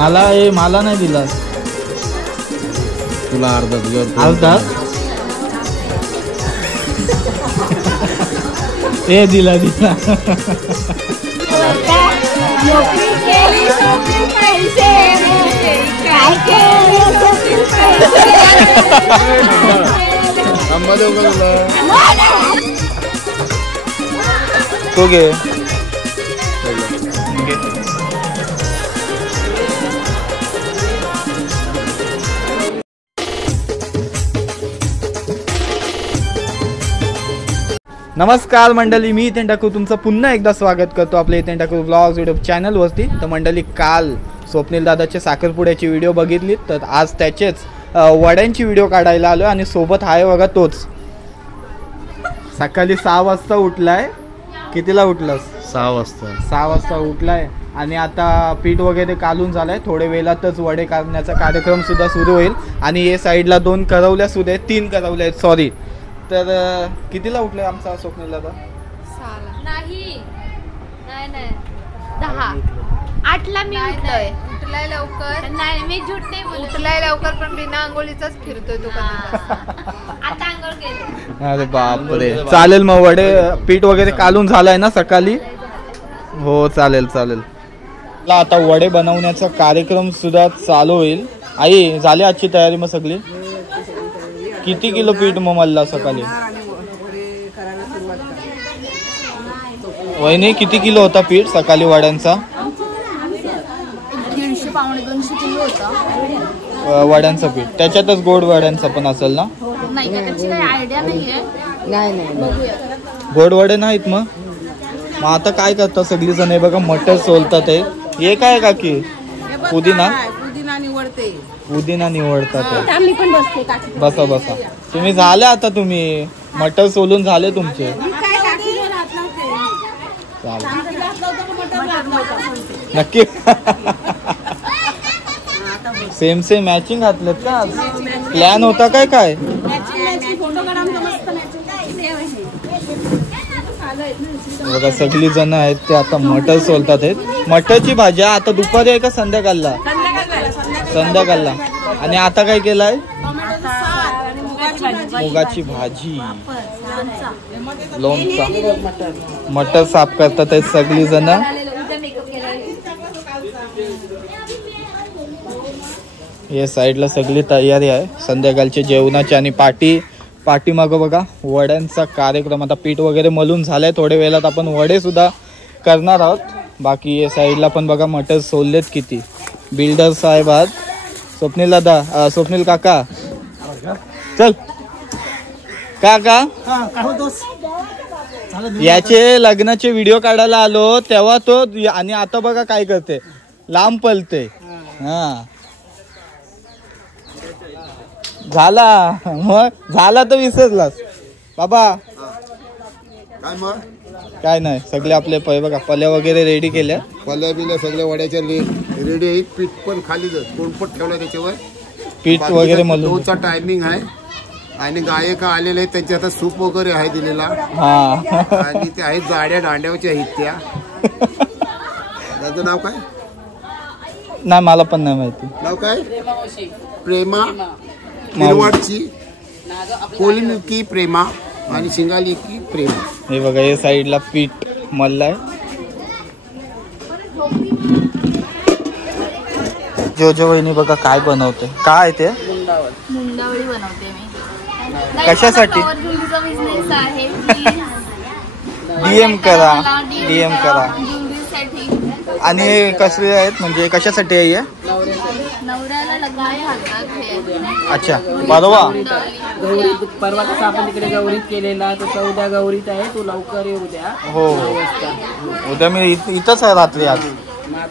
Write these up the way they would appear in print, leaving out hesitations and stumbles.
मला नाही दिला तुला अर्धा अर्धा हे दिला तो घे नमस्कार मंडळी, मी इथे टाकू तुमचं पुन्हा एकदा स्वागत करतो आपल्या इथे टाकू ब्लॉग्स यूट्यूब चॅनलवरती. तर मंडळी, काल स्वप्नील दादाचे साखरपुड्याची व्हिडिओ बघितली, तर आज त्याचेच वड्यांची व्हिडिओ काढायला आलो आणि सोबत आहे बघा तोच. सकाळी 6 वाजता उठलाय. कितीला उठलास? 6 वाजता उठलाय आणि आता पीठ वगैरे काढून झालाय. थोडे वेळातच वडे काढण्याचा कार्यक्रम सुद्धा सुरू होईल. आणि हे साईडला 2 करवल्या सुद्धा आहेत, 3 करवल्या आहेत सॉरी. तर कितीला उठलाय आमचा स्वप्नील दादा? 6ला नाही 10 8ला मी उठलोय. उठलाय लवकर नाही, मी झूट नाही बोलत. उठलाय लवकर पण बिना आंघोळीचाच फिरतोय तो. आता आंघोळ केली. अरे बापरे, चालेल मग. वडे पीठ वगैरे काढून झालाय ना सकाळी? हो चालेल. आता वडे बनवण्याचा कार्यक्रम सुद्धा चालू होईल. आई, झाली आजची तयारी मग सगळी? किती किलो पीठ मग मळला सकाळी? वहिनी, किती किलो होता पीठ सकाळी वड्यांचा? 150-200 किलो होता वड्यांचं पीठ. त्याच्यातच गोड वड्यांचा पण असेल ना? नाही का, त्याची काही आयडिया नाहीये. नाही बघूया. गोड वडे नाहीत मग आता काय करतात सगळी जण? बघा मटर सोलतात. हे काय काकी? पुदिना निवडतात. बसा. तुम्ही झाले आता, तुम्ही मटर सोलून झाले तुमचे. नक्की सेम मॅचिंग घातलेत का? प्लॅन होता काय? बघा सगळी जण आहेत ते आता मटर सोलतात. मटरची भाजी आता दुपारी आहे का संध्याकाळला? संध्याकाळला. आणि आता काय केलंय? मुगाची भाजी, लोणचा, मटर साफ करतात सगळी जण. या साईडला सगळी तयारी आहे संध्याकाळच्या जेवणाची. आणि पाठीमागं बघा वड्यांचा कार्यक्रम. आता पीठ वगैरे मळून झालंय. थोड्या वेळात आपण वडे सुद्धा करणार आहोत. बाकी या साईडला पण बघा मटर सोललेत किती. बिल्डर साहेब आहात. स्वप्नील दादा, स्वप्नील काका, चल काका. याचे लग्नाचे व्हिडिओ काढायला आलो तेव्हा तो, आणि आता बघा काय करते, लांब पलते. हा झाला तर विसरलास बाबा. काय नाही, सगळे आपले बघा पल्या वगैरे रेडी केल्या. पल्या बिल्या सगळ्या वड्याच्या रेडी आहे. पीठ पण खाली कोणपट ठेवलं त्याच्यावर. पीठ वगैरे मळून टायमिंग आहे. आणि गायक आलेले आहेत, त्यांच्या आता सूप वगैरे आहे दिलेला. आणि ते आहेत गाड्या दांड्यावरच्या आहेत त्या. त्याचं नाव काय? नाही, मला पण नाही माहिती. नाव काय? प्रेमा निरवाडची, कोलिमिकी प्रेमा आणि शिंगाली की प्रेमा. हे बघा या साईडला पीठ मळलाय. जो वहिनी बघा काय बनवते. काय ते? मुंडावळी बनवते मी. कशासाठी? डीएम करा. आणि कसले आहेत म्हणजे कशासाठी आहे? अच्छा, परवा कसा आपण तिकडे गौरीत केलेला, तो उद्या गौरीत आहे. तू लवकर ये उद्या. हो, उद्या मी इथंच आहे रात्री. आज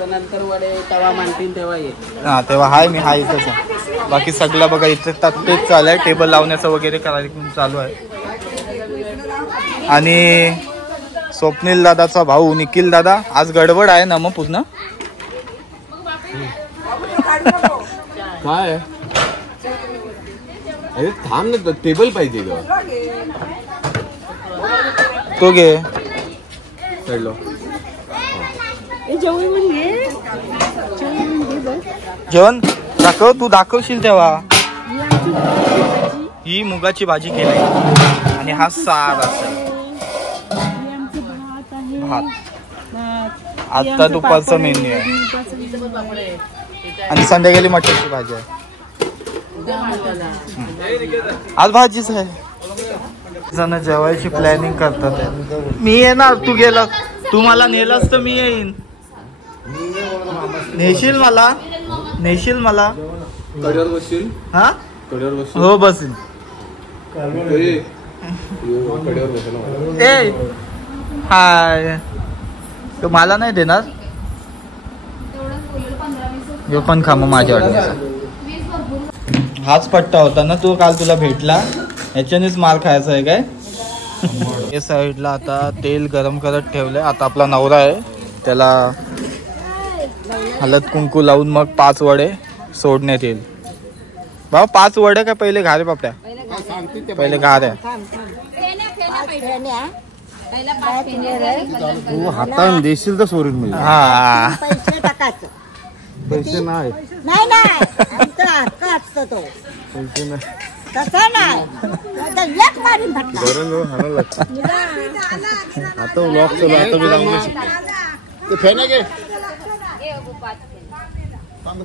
नंतर वडे तवा मांडतील तेव्हा ये. हा, तेव्हा हाय मी हाय इथंच आहे. बाकी सगळं बघा इथे तेच चालू आहे. टेबल लावण्याचं वगैरे कार्यक्रम चालू आहे. आणि स्वप्नील दादाचा भाऊ निखिल दादा, आज गडबड आहे ना मग पूर्ण? काय? अरे थांब ना, टेबल पाहिजे ग. तो घे. जेवण दाखव, तू दाखवशील तेव्हा. ही मुगाची भाजी केली आणि हा सार असेल, भात. आता दुपारचा मेन्यू आहे आणि संध्याकाळी मटरची भाजी आहे. आज भाजीच आहे. जण जेवायची प्लॅनिंग करतात. मी येणार, तू गेला, तू मला नेलास तर मी येईन. नेशील मला, नेशील मला. कड्यावर बसशील? हा कड्यावर बसशील? हो बसीन. कड्यावर बसेल. ए हाय, तू मला नाही देणार. यो पण खा मग माझ्या वाटण्याचा. हाच पट्टा होता ना तो काल तुला भेटला, ह्याच्यानेच मार खायचा आहे काय? या साईडला आता तेल गरम करत ठेवलंय. आता आपला नवरा आहे, त्याला हळद कुंकू लावून मग 5 वडे सोडण्यात येईल. बाबा 5 वडे काय पहिले घारे पापड्या? पहिले घारे. तू हाताने देशील तर सोडून मी. हा पैसे टाकायचं. पैसे नाही. नाही नाही, आमचा हक्क असतो तो. पैसे नाही. तसा नाही, आता एक मारीन फटका. बरं हाणायला आता व्लॉग चालू, आता मी जाऊन ते फेना घे,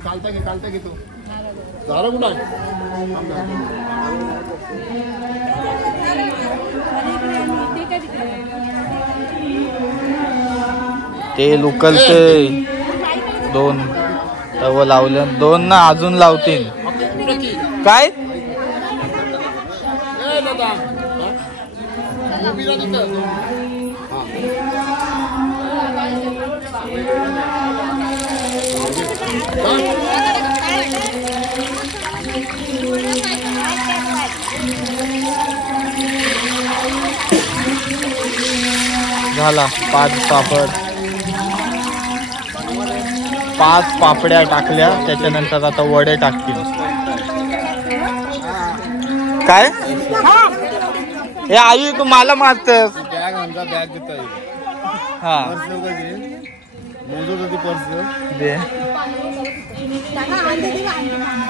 कालता घे तू. झालं कुठं? तेल उकलते. 2 तव लावले, 2 ना अजून लावतील. काय झाला 5 पापड, 5 पापड्या टाकल्या. त्याच्यानंतर आता वडे टाकतील. काय हे आई तू मला मारतेस? बॅग आणजा, बॅग देता येईल. हा मोजत होती पर्स दे.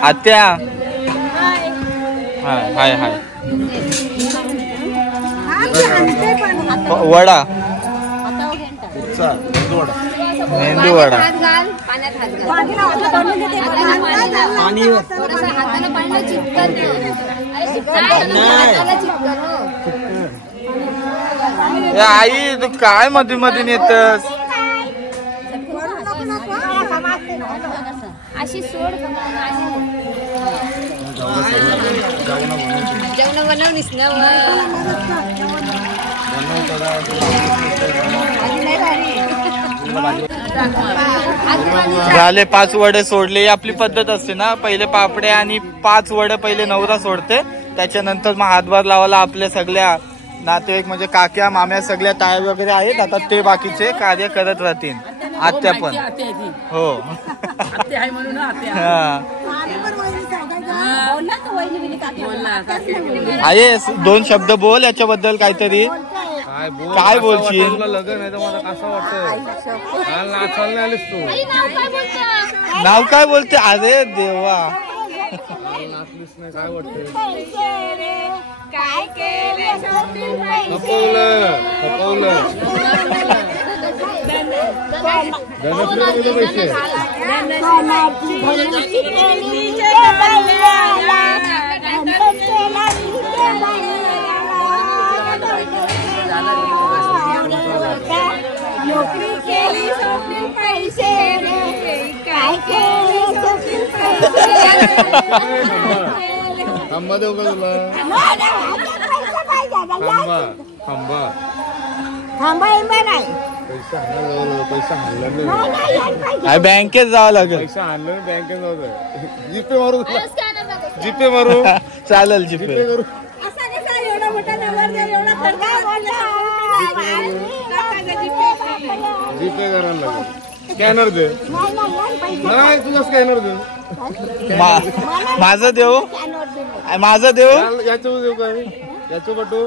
आत्या हाय हाय हाय. वडा, मेंदू वडा. आई तू काय मध्ये मध्ये नेतस? अशी सोड जेवण बनवलीस ना. झाले 5 वडे सोडले. आपली पद्धत असते ना, पहिले पापडे आणि 5 वडे पहिले नवरा सोडते. त्याच्यानंतर मग हातभार लावायला आपल्या सगळ्या नातेवाईक म्हणजे काक्या माम्या सगळ्या ताया वगैरे आहेत. आता ते बाकीचे कार्य करत राहतील. आत्या पण हो. आहे 2 शब्द बोल याच्याबद्दल काहीतरी. काय बोलशील? लग्न आहे तर मला कसं वाटतं? नाचायला नाही आलीस तू? नाव काय बोलते? अरे देवा, नाचलीस नाही काय वाटतं? काय केले खपवलं गणपती किती पैसे? नोकरी केली स्वप्नील पैसे रे, काय केले स्वप्नील थांबा देऊ का तुला? थांबा थांबा नाही. पैसा आणला काय बँकेत जावं लागेल. पैसा आणलं बँकेत जाऊ. जीपे मारू तुला? जीपे मारू? चालेल जीपे करू. एवढा मोठा नंबर एवढा जीपे करायला लागेल. स्कॅनर दे. नाही तुझा स्कॅनर दे. माझं देऊ, माझं देऊ. याचं देऊ काय? याचं पटू,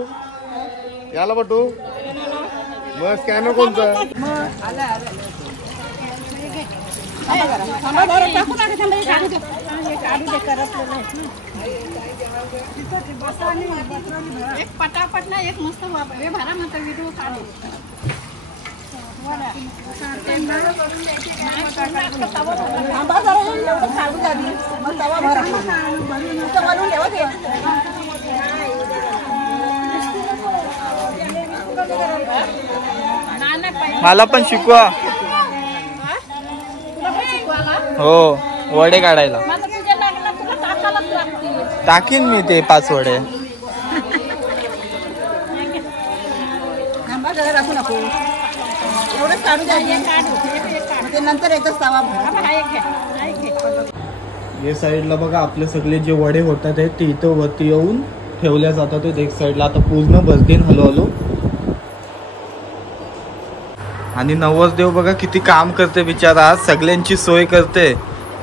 याला पटू. मग स्कॅनर कोणता? एक पटापट ना एक मस्त हे भरा म्हणतो व्हिडिओ काढू मला पण शिकवा. हो वडे काढायला टाकीन मी ते 5 वडे. या साईडला बघा आपले सगळे जे वडे होतात ते इथं वरती येऊन ठेवल्या जातात. एक साईडला आता पूर्ण भरतीन हळूहळू. आणि नवरदेव बघा किती काम करते बिचारा. आज सगळ्यांची सोय करते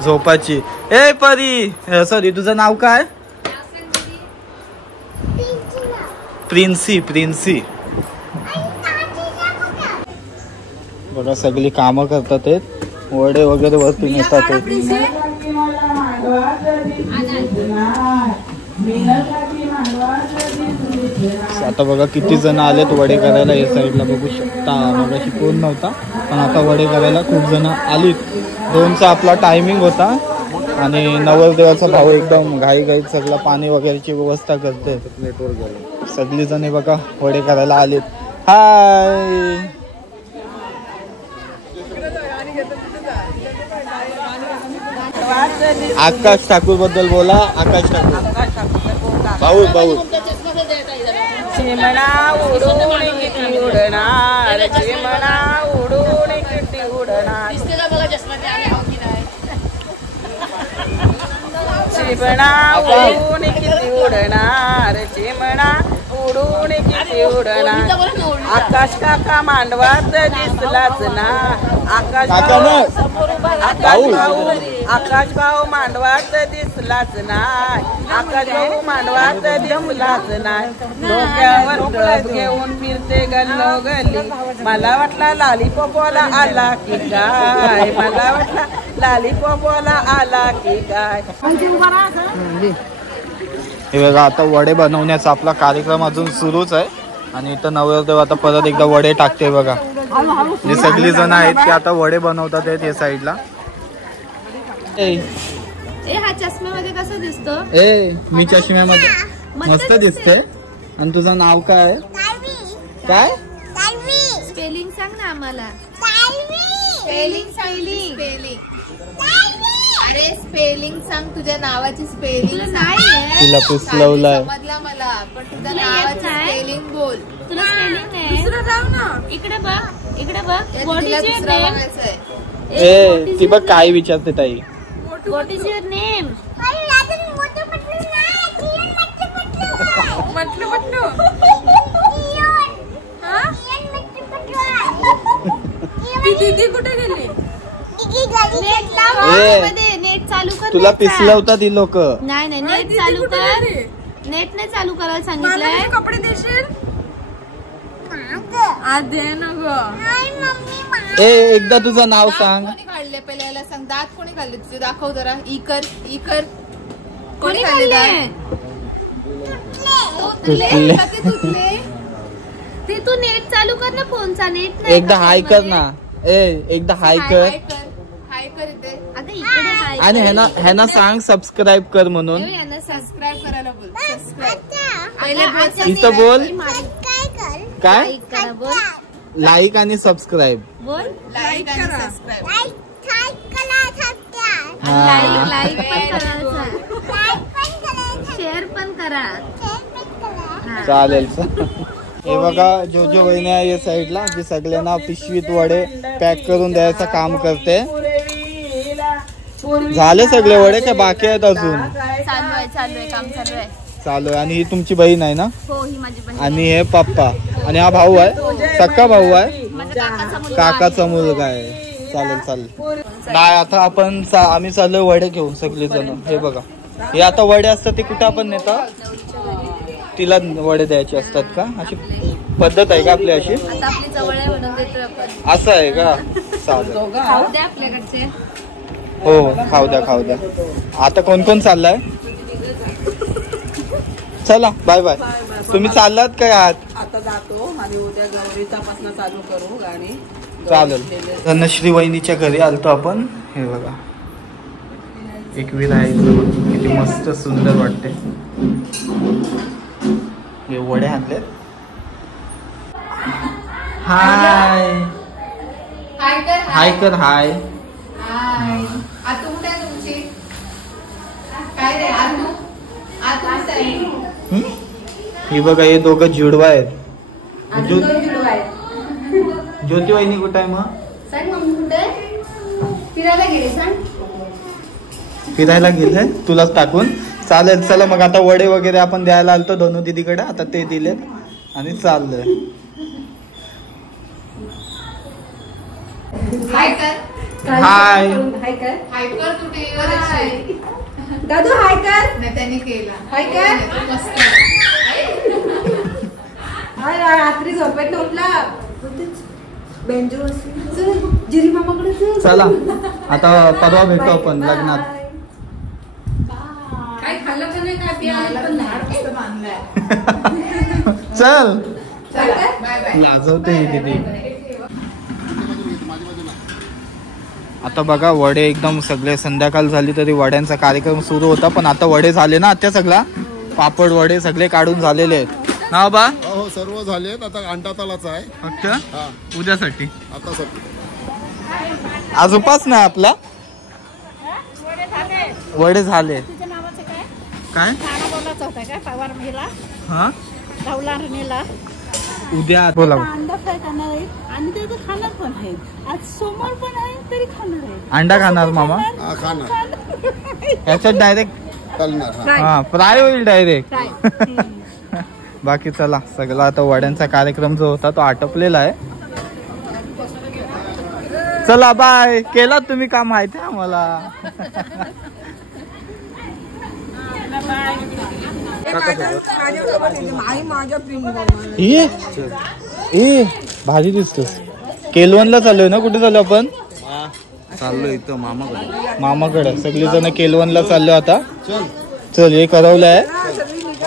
झोपाची. ए परी, सॉरी तुझं नाव काय? प्रिन्सी. प्रिन्सी बघा सगळी कामं करतात. वडे वगैरे वरती नेतात. आता बघा किती जण आलेत वडे करायला. या साईडला बघू शकता. मगाशी कोण नव्हता पण आता वडे करायला खूप जण आलीत. 2चा आपला टायमिंग होता. आणि नवरदेवाचा भाऊ एकदम घाईघाईत सगळं पाणी वगैरेची व्यवस्था करते. सगळी जण बघा वडे करायला आलीत. हाय आकाश ठाकूर बद्दल बोला. आकाश ठाकूर भाऊ भाऊ. चिमणा उडून किती उडणार, चिमणा उडून किती उडणार, चिमणा उडून किती उडणार, चिमणा उडून किती उडणार. आकाश काका मांडवात दिसलाच ना. आकाश भाऊ मांडवात दिसलाच नाही. आकाश भाऊ मांडवात दिसलाच नाही. डोक्यावर ट्रक घेऊन फिरते गल्लो गल्ली. मला वाटला लालीपॉपला आला की काय, मला वाटला लालीपॉपला आला की काय. हे बघा आता वडे बनवण्याचा आपला कार्यक्रम अजून सुरूच आहे. आणि इथं नवरदेव आता परत एकदा वडे टाकते. बघा जे सगळी जण आहेत की आता वडे बनवतात आहेत या साईडला. हा चष्म्यामध्ये कसं दिसतो? मी चष्म्यामध्ये मस्त दिसते. आणि तुझं नाव काय? काय स्पेलिंग सांग ना आम्हाला. स्पेलिंग स्पेलिंग अरे स्पेलिंग सांग. तुझ्या नावाची स्पेलिंग नाही. तिला पुसलवलाय. समजला मला पण तुझ्या नावाची स्पेलिंग बोल. तुला स्पेलिंग नाही. दुसरं जाऊ ना. इकडे बघ, इकडे बघ. What is your name? ती बघ काय विचारते ताई. What is your name? दीदी कुठे गेली? नेट चालू कर. तुला पिसलवतात ही लोक. नाही नेट चालू कर. नेट नाही चालू करायला सांगितलंय. कपडे देशील? दे ना ग. एकदा तुझं नाव सांग. कोणी काढले पहिले याला सांग. दात कोणी काढले तुझे? दाखव जरा. इकर इकर कोणी काढले? तुटले. ते तू नेट चालू कर ना फोनचा. नेट नाही. एकदा हाय कर ना. एकदा हाय कर. हाय कर इथे. अगं इकडे हाय. आणि ह्याना सांग सबस्क्राईब कर म्हणून. यांना सबस्क्राईब करायला बोल. सबस्क्राईब पहिले बोल. इथं बोल. काय? करा बोल. लाईक आणि सबस्क्राईब. बोल. लाईक आणि सबस्क्राईब. लाईक पण करायचं. शेअर पण करा. चालेल. हे बघा जो वहिनी आहे या साईडला जी सगळ्यांना पिशवीत वडे पॅक करून द्यायचं काम करते. झाले सगळे वडे का बाकी आहेत अजून? चालू आहे काम चालू आहे. चालू आहे. आणि ही तुमची बहीण आहे ना? हो ही माझी बहीण. आणि हे पप्पा. आणि हा भाऊ आहे. सक्का भाऊ आहे. काकाचा मुलगा आहे. चालेल. नाही आता आम्ही चाललोय वडे घेऊन सगळे जण. हे बघा हे आता वडे असतात ते कुठे आपण नेता? तिला वडे द्यायचे असतात का? अशी पद्धत आहे का आपली? अशी आता आपली जवळ आहे म्हणून देतोय आपण. असं आहे का? चालेल. खाऊ दे आपल्याकडचे. हो खाऊ द्या. आता कोण कोण चाललाय? चला बाय बाय. तुम्ही चाललात काय आहात? आता जातो आणि उद्या गौरीचापासून चालू करू गाणी. चालेल. धनश्री वहिनीच्या घरी आलतो आपण. हे बघा एक विहीर आहे किती मस्त सुंदर वाटते. हे वडे आणले. हाय हाय कर हाय. आतू कुठे आहे तुमची? काय रे आतू? ही बघा हे दोघं जुडवा आहेत. ज्योती वहिनी कुठे आहे मग? सांग मम्मी कुठे? फिरायला गेले सांग. फिरायला गेले तुलाच टाकून. चालेल चला मग आता वडे वगैरे आपण द्यायला आलतो धनु दीदीकडे. आता ते दिलेत आणि चाललंय. हाय कर. हाय हाय कर. हाय कर तू टीव्हीवर. दादू हाय कर. नाही त्यांनी केला. हाय कर. मस्त. हाय रात्री झोपेत उठला. बेंजो जिरी मामाकडे चला आता परवा भेटू आपण लग्नात. काय खाल्लं का नाही? काय प्यायला पण लाड मस्त बांधलाय. चल बाय बाय. लाजवते ही दीदी. आता बघा वडे एकदम सगळे संध्याकाळ झाली तरी वड्यांचा कार्यक्रम सुरू होता. पण आता वडे झाले ना आता सगळा पापड वडे सगळे काढून झालेले आहेत ना बा? हो सर्व झालेत. आता अंटातालाच आहे फक्त उद्यासाठी. आता सर आज उपास ना आपला. वडे झाले. काय हा उद्या बोला. अंडा फ्राय करणार आहे आणि ते खाणार पण आहे. आज सोमवार पण आहे तरी खाणार आहे. अंडा खाणार मामा? खाणार याच्यात डायरेक्ट चालणार. हा फ्राय होईल डायरेक्ट. बाकी चला सगळा आता वड्यांचा कार्यक्रम जो होता तो आटपलेला आहे. चला बाय. केला तुम्ही काम माहिती आहे आम्हाला. ए भारी दिसतोस. केलवनला चाललोय ना? कुठे चाललो आपण? चाललोय इथं मामाकडे. सगळी जण केलवनला चाललो आता. चल हे करवलंय.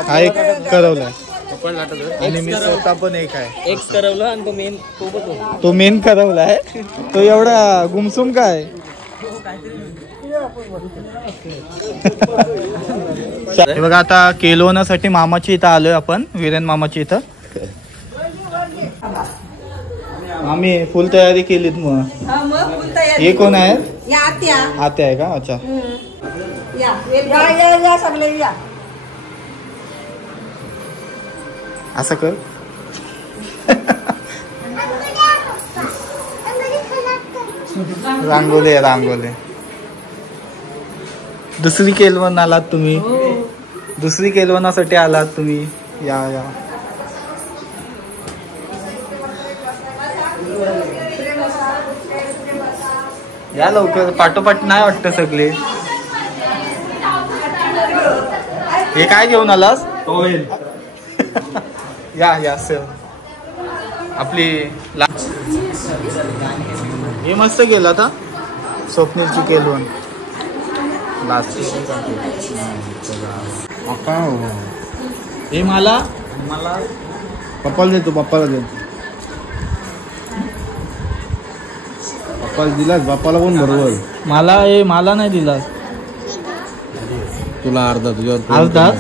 हा एक करवलाय आणि मी स्वतः पण एक आहे. एक करवलं आणि तो मेन करवलाय. तो एवढा गुमसुम काय? हे बघा आता केलवनासाठी मामाची इथं आलोय आपण. वीरेन मामाची इथं. आम्ही फुल तयारी केलीत. मग हे कोण आहे? आत्या आहे का? अच्छा असं कर. रांगोली रांगोली. दुसरी केलवन आलात तुम्ही. दुसरी केलवनासाठी आलात तुम्ही. या या या लवकर. पाठोपाठ नाही वाटत सगळे. हे काय घेऊन आलास? टॉवेल. या या सर आपली हे मस्त गेला आता. स्वप्नीलची केलवन लास्ट. हे मला पप्पाला देतो. पप्पाला दिलास. बाप्पाला कोण बरोबर? मला नाही दिला. तुला अर्धा. तुझ्यावर अर्धाच.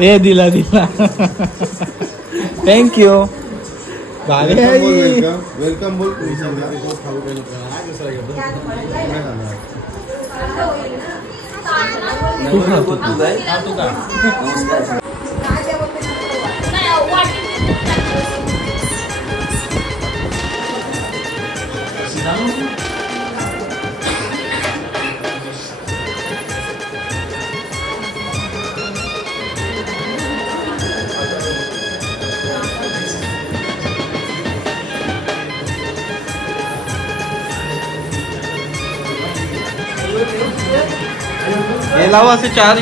हे दिला. थँक्यू. वेलकम बोल. हे लावू असे 4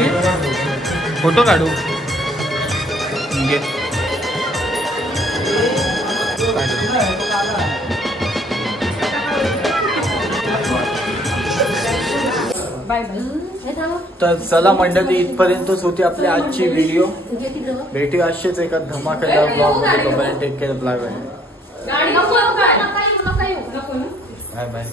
फोटो काढू. घे. Bye bye. तर चला मंडळी, इथपर्यंतच होती आपली आजची व्हिडिओ. भेटू असेच एका धमाकेदार ब्लॉग मध्ये. तोपर्यंत टेक केअर, बाय बाय. नको बाय बाय.